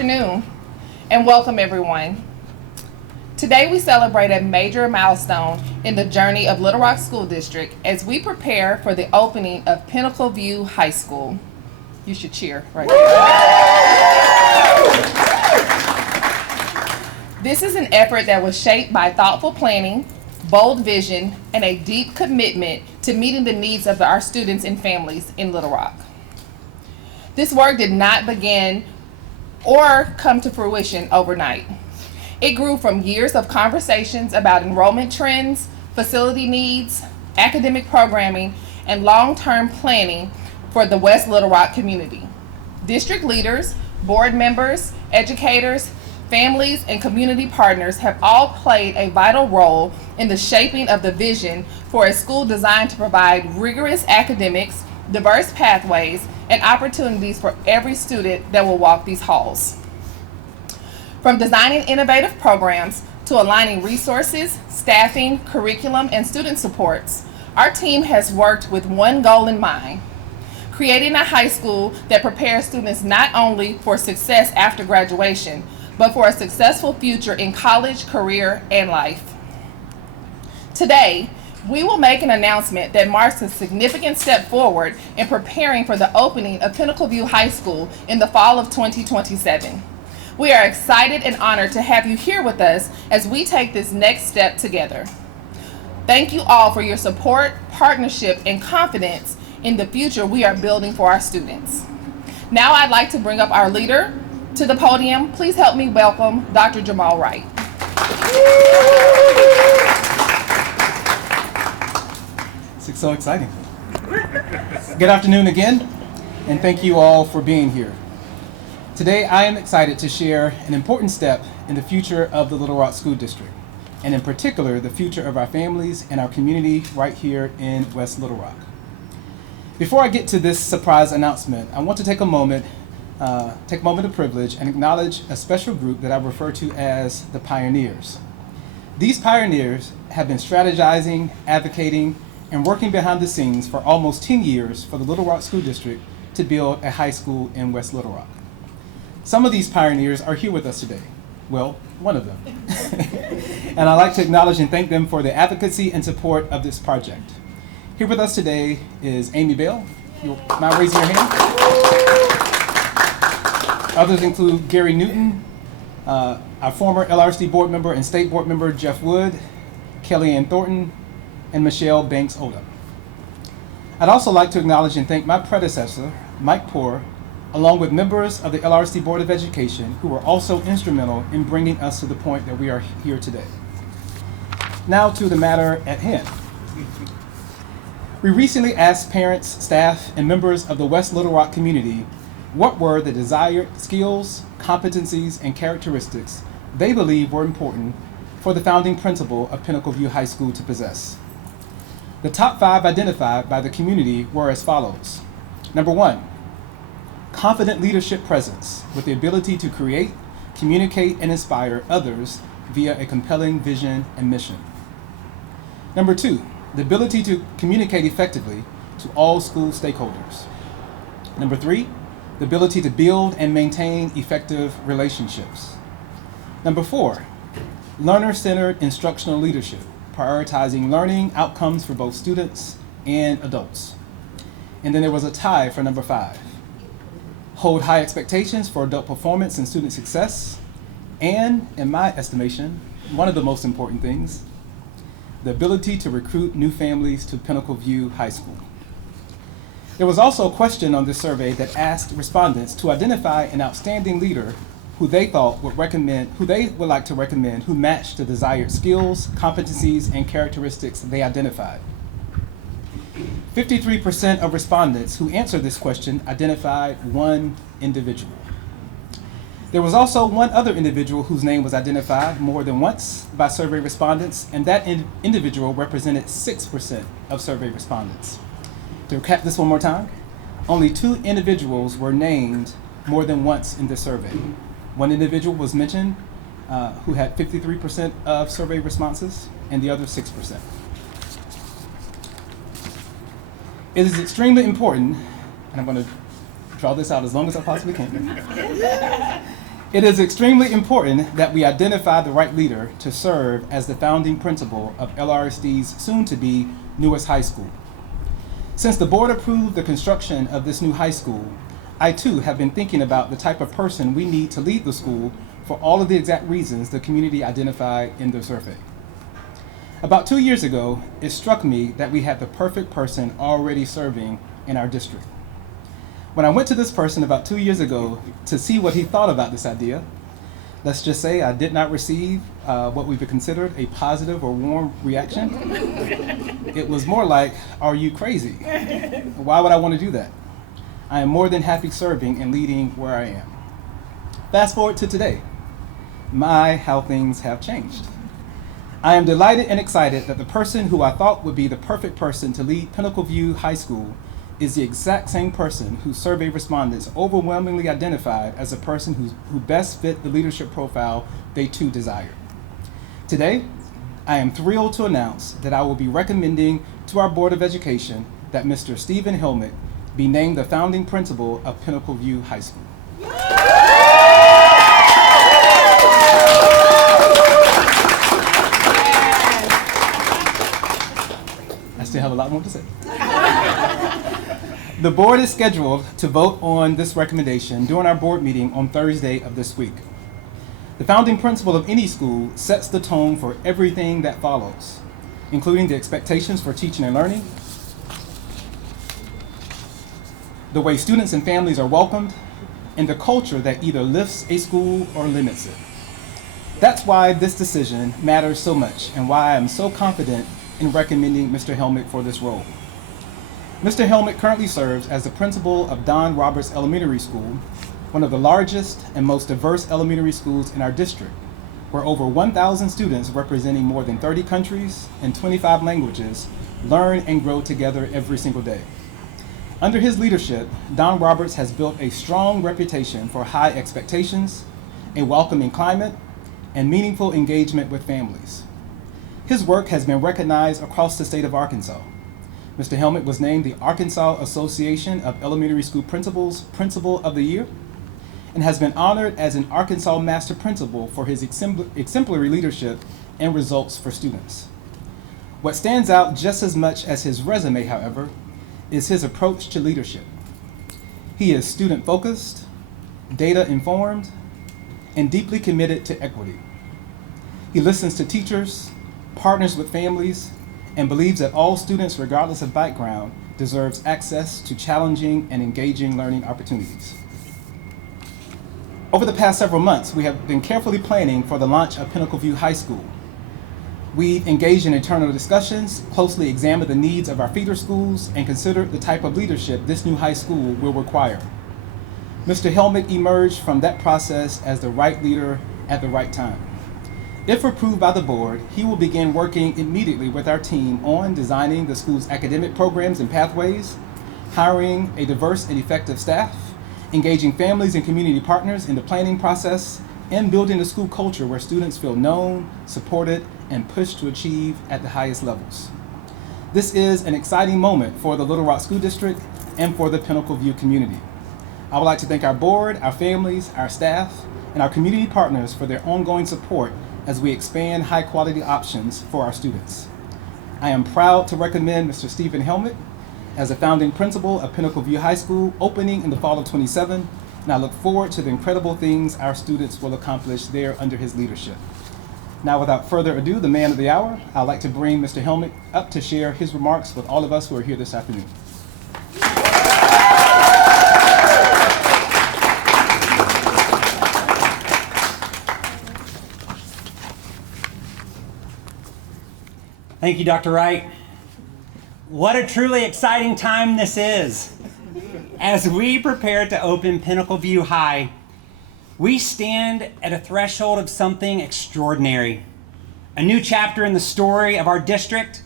afternoon, and welcome everyone. Today we celebrate a major milestone in the journey of Little Rock School District as we prepare for the opening of Pinnacle View High School. You should cheer right there. This is an effort that was shaped by thoughtful planning, bold vision, and a deep commitment to meeting the needs of our students and families in Little Rock. This work did not begin or come to fruition overnight. It grew from years of conversations about enrollment trends, facility needs, academic programming, and long-term planning for the West Little Rock community. District leaders, board members, educators, families, and community partners have all played a vital role in the shaping of the vision for a school designed to provide rigorous academics, diverse pathways, and opportunities for every student that will walk these halls. From designing innovative programs to aligning resources, staffing, curriculum, and student supports, our team has worked with one goal in mind: creating a high school that prepares students not only for success after graduation, but for a successful future in college, career, and life. Today, we will make an announcement that marks a significant step forward in preparing for the opening of Pinnacle View High School in the fall of 2027. We are excited and honored to have you here with us as we take this next step together. Thank you all for your support, partnership, and confidence in the future we are building for our students. Now I'd like to bring up our leader to the podium. Please help me welcome Dr. Jamal Wright. It's so exciting. Good afternoon again, and thank you all for being here. Today I am excited to share an important step in the future of the Little Rock School District, and in particular the future of our families and our community right here in West Little Rock. Before I get to this surprise announcement, I want to take a moment of privilege and acknowledge a special group that I refer to as the pioneers. These pioneers have been strategizing, advocating, and working behind the scenes for almost 10 years for the Little Rock School District to build a high school in West Little Rock. Some of these pioneers are here with us today. Well, one of them. And I'd like to acknowledge and thank them for their advocacy and support of this project. Here with us today is Amy Bell. You mind raising your hand? Others include Gary Newton, our former LRC board member and state board member Jeff Wood, Kelly Ann Thornton, and Michelle Banks Odom. I'd also like to acknowledge and thank my predecessor, Mike Poore, along with members of the LRC Board of Education who were also instrumental in bringing us to the point that we are here today. Now to the matter at hand. We recently asked parents, staff, and members of the West Little Rock community what were the desired skills, competencies, and characteristics they believe were important for the founding principal of Pinnacle View High School to possess. The top 5 identified by the community were as follows. Number 1, confident leadership presence with the ability to create, communicate, and inspire others via a compelling vision and mission. Number 2, the ability to communicate effectively to all school stakeholders. Number 3, the ability to build and maintain effective relationships. Number 4, learner-centered instructional leadership, prioritizing learning outcomes for both students and adults. And then there was a tie for number 5. Hold high expectations for adult performance and student success, and, in my estimation, one of the most important things, the ability to recruit new families to Pinnacle View High School. There was also a question on this survey that asked respondents to identify an outstanding leader who they would like to recommend who matched the desired skills, competencies, and characteristics they identified. 53% of respondents who answered this question identified one individual. There was also one other individual whose name was identified more than once by survey respondents, and that individual represented 6% of survey respondents. To recap this one more time, only 2 individuals were named more than once in this survey. One individual was mentioned who had 53% of survey responses, and the other 6%. It is extremely important, and I'm going to draw this out as long as I possibly can. It is extremely important that we identify the right leader to serve as the founding principal of LRSD's soon-to-be newest high school. Since the board approved the construction of this new high school, I too have been thinking about the type of person we need to lead the school for all of the exact reasons the community identified in the survey. About 2 years ago, it struck me that we had the perfect person already serving in our district. When I went to this person about 2 years ago to see what he thought about this idea, let's just say I did not receive what we would consider a positive or warm reaction. It was more like, are you crazy? Why would I want to do that? I am more than happy serving and leading where I am. Fast forward to today. My, how things have changed. I am delighted and excited that the person who I thought would be the perfect person to lead Pinnacle View High School is the exact same person whose survey respondents overwhelmingly identified as a person who best fit the leadership profile they too desired. Today, I am thrilled to announce that I will be recommending to our Board of Education that Mr. Stephen Helmick be named the founding principal of Pinnacle View High School. I still have a lot more to say. The board is scheduled to vote on this recommendation during our board meeting on Thursday of this week. The founding principal of any school sets the tone for everything that follows, including the expectations for teaching and learning, the way students and families are welcomed, and the culture that either lifts a school or limits it. That's why this decision matters so much and why I am so confident in recommending Mr. Helmick for this role. Mr. Helmick currently serves as the principal of Don Roberts Elementary School, one of the largest and most diverse elementary schools in our district, where over 1,000 students representing more than 30 countries and 25 languages learn and grow together every single day. Under his leadership, Don Roberts has built a strong reputation for high expectations, a welcoming climate, and meaningful engagement with families. His work has been recognized across the state of Arkansas. Mr. Helmick was named the Arkansas Association of Elementary School Principals Principal of the Year and has been honored as an Arkansas Master Principal for his exemplary leadership and results for students. What stands out just as much as his resume, however, is his approach to leadership. He is student-focused, data-informed, and deeply committed to equity. He listens to teachers, partners with families, and believes that all students, regardless of background, deserves access to challenging and engaging learning opportunities. Over the past several months, we have been carefully planning for the launch of Pinnacle View High School. We've engaged in internal discussions, closely examined the needs of our feeder schools, and considered the type of leadership this new high school will require. Mr. Helmick emerged from that process as the right leader at the right time. If approved by the board, he will begin working immediately with our team on designing the school's academic programs and pathways, hiring a diverse and effective staff, engaging families and community partners in the planning process, and building a school culture where students feel known, supported, and pushed to achieve at the highest levels. This is an exciting moment for the Little Rock School District and for the Pinnacle View community. I would like to thank our board, our families, our staff, and our community partners for their ongoing support as we expand high-quality options for our students. I am proud to recommend Mr. Stephen Helmick as the founding principal of Pinnacle View High School, opening in the fall of 27, and I look forward to the incredible things our students will accomplish there under his leadership. Now, without further ado, the man of the hour, I'd like to bring Mr. Helmick up to share his remarks with all of us who are here this afternoon. Thank you, Dr. Wright. What a truly exciting time this is. As we prepare to open Pinnacle View High, we stand at a threshold of something extraordinary. A new chapter in the story of our district,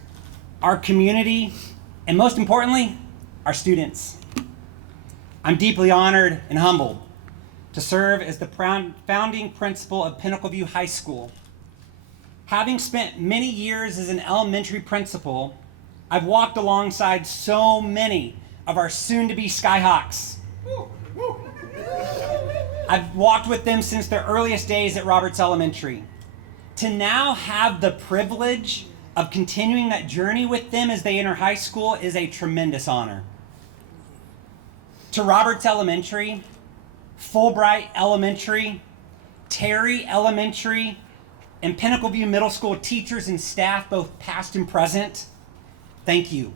our community, and most importantly, our students. I'm deeply honored and humbled to serve as the founding principal of Pinnacle View High School. Having spent many years as an elementary principal, I've walked alongside so many of our soon-to-be Skyhawks. I've walked with them since their earliest days at Roberts Elementary. To now have the privilege of continuing that journey with them as they enter high school is a tremendous honor. To Roberts Elementary, Fulbright Elementary, Terry Elementary, and Pinnacle View Middle School teachers and staff, both past and present, thank you.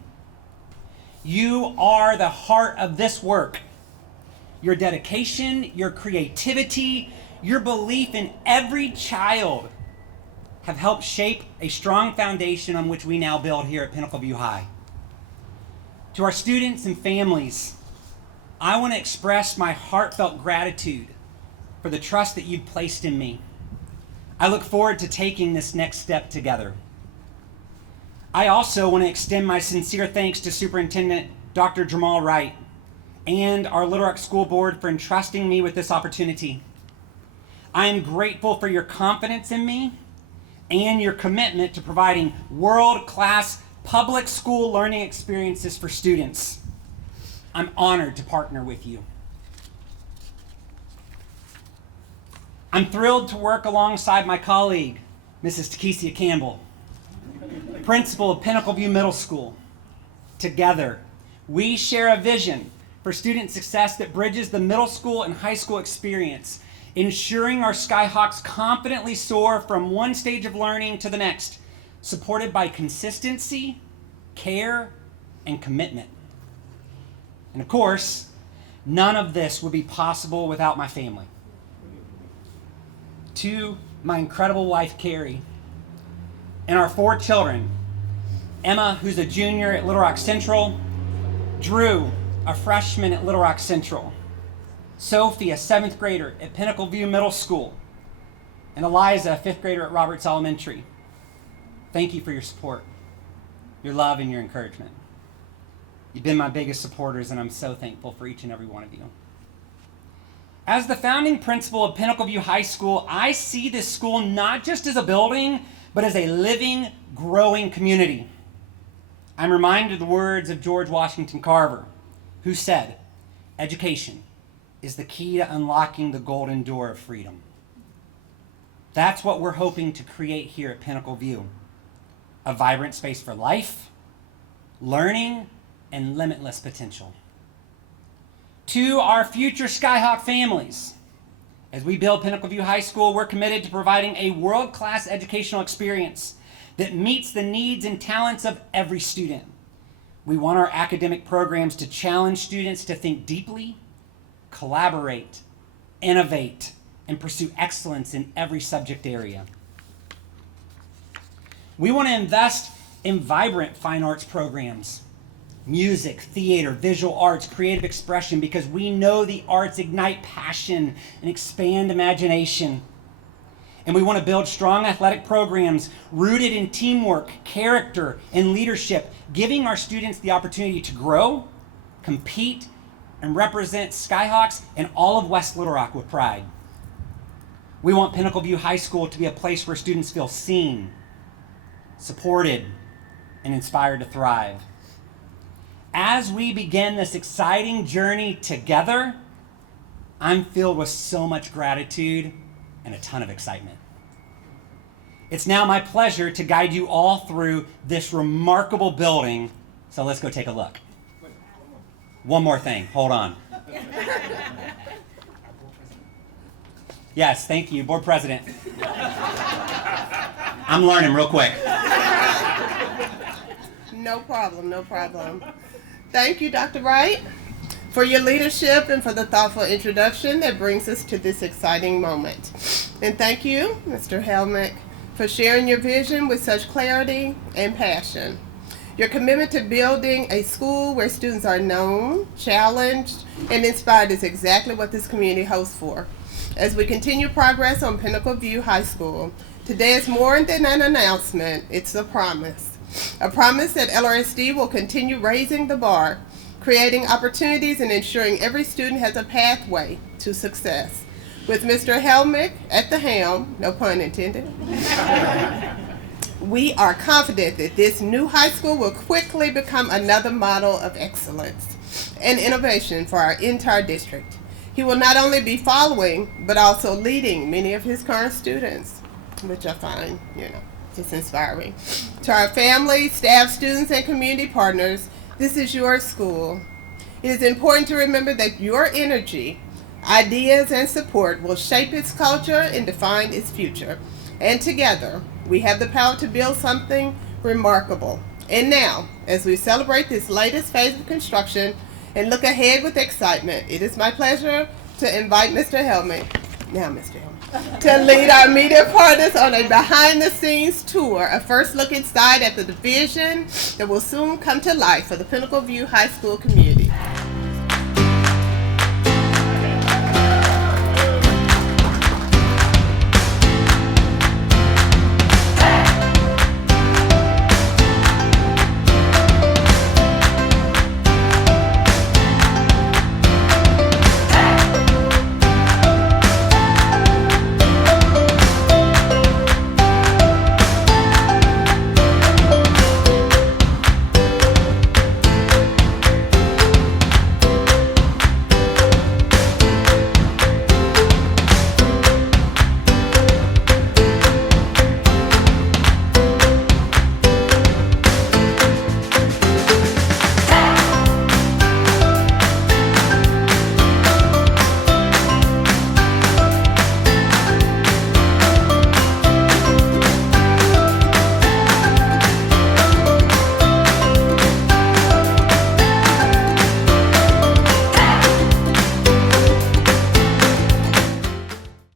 You are the heart of this work. Your dedication, your creativity, your belief in every child have helped shape a strong foundation on which we now build here at Pinnacle View High. To our students and families, I want to express my heartfelt gratitude for the trust that you've placed in me. I look forward to taking this next step together. I also want to extend my sincere thanks to Superintendent Dr. Jamal Wright and our Little Rock School Board for entrusting me with this opportunity. I am grateful for your confidence in me and your commitment to providing world-class public school learning experiences for students. I'm honored to partner with you. I'm thrilled to work alongside my colleague, Mrs. Takesia Campbell, principal of Pinnacle View Middle School. Together, we share a vision for student success that bridges the middle school and high school experience, ensuring our Skyhawks confidently soar from one stage of learning to the next, supported by consistency, care, and commitment. And of course, none of this would be possible without my family. To my incredible wife, Carrie, and our 4 children, Emma, who's a junior at Little Rock Central, Drew, a freshman at Little Rock Central, Sophie, a 7th grader at Pinnacle View Middle School, and Eliza, a 5th grader at Roberts Elementary. Thank you for your support, your love, and your encouragement. You've been my biggest supporters, and I'm so thankful for each and every one of you. As the founding principal of Pinnacle View High School, I see this school not just as a building, but as a living, growing community. I'm reminded of the words of George Washington Carver, who said, "Education is the key to unlocking the golden door of freedom." That's what we're hoping to create here at Pinnacle View. A vibrant space for life, learning, and limitless potential. To our future Skyhawk families, as we build Pinnacle View High School, we're committed to providing a world-class educational experience that meets the needs and talents of every student. We want our academic programs to challenge students to think deeply, collaborate, innovate, and pursue excellence in every subject area. We want to invest in vibrant fine arts programs, music, theater, visual arts, creative expression, because we know the arts ignite passion and expand imagination. And we want to build strong athletic programs rooted in teamwork, character, and leadership, giving our students the opportunity to grow, compete, and represent Skyhawks and all of West Little Rock with pride. We want Pinnacle View High School to be a place where students feel seen, supported, and inspired to thrive. As we begin this exciting journey together, I'm filled with so much gratitude and a ton of excitement. It's now my pleasure to guide you all through this remarkable building, so let's go take a look. One more thing, hold on. Yes, thank you, Board President. I'm learning real quick. No problem, no problem. Thank you, Dr. Wright, for your leadership and for the thoughtful introduction that brings us to this exciting moment. And thank you, Mr. Helmick, for sharing your vision with such clarity and passion. Your commitment to building a school where students are known, challenged, and inspired is exactly what this community hopes for. As we continue progress on Pinnacle View High School, today is more than an announcement, it's a promise. A promise that LRSD will continue raising the bar, creating opportunities and ensuring every student has a pathway to success. With Mr. Helmick at the helm, no pun intended, we are confident that this new high school will quickly become another model of excellence and innovation for our entire district. He will not only be following, but also leading many of his current students, which I find, just inspiring. To our family, staff, students, and community partners, this is your school. It is important to remember that your energy, ideas, and support will shape its culture and define its future. And together, we have the power to build something remarkable. And now, as we celebrate this latest phase of construction and look ahead with excitement, it is my pleasure to invite Mr. Hellman, to lead our media partners on a behind-the-scenes tour, a first look inside at the division that will soon come to life for the Pinnacle View High School community.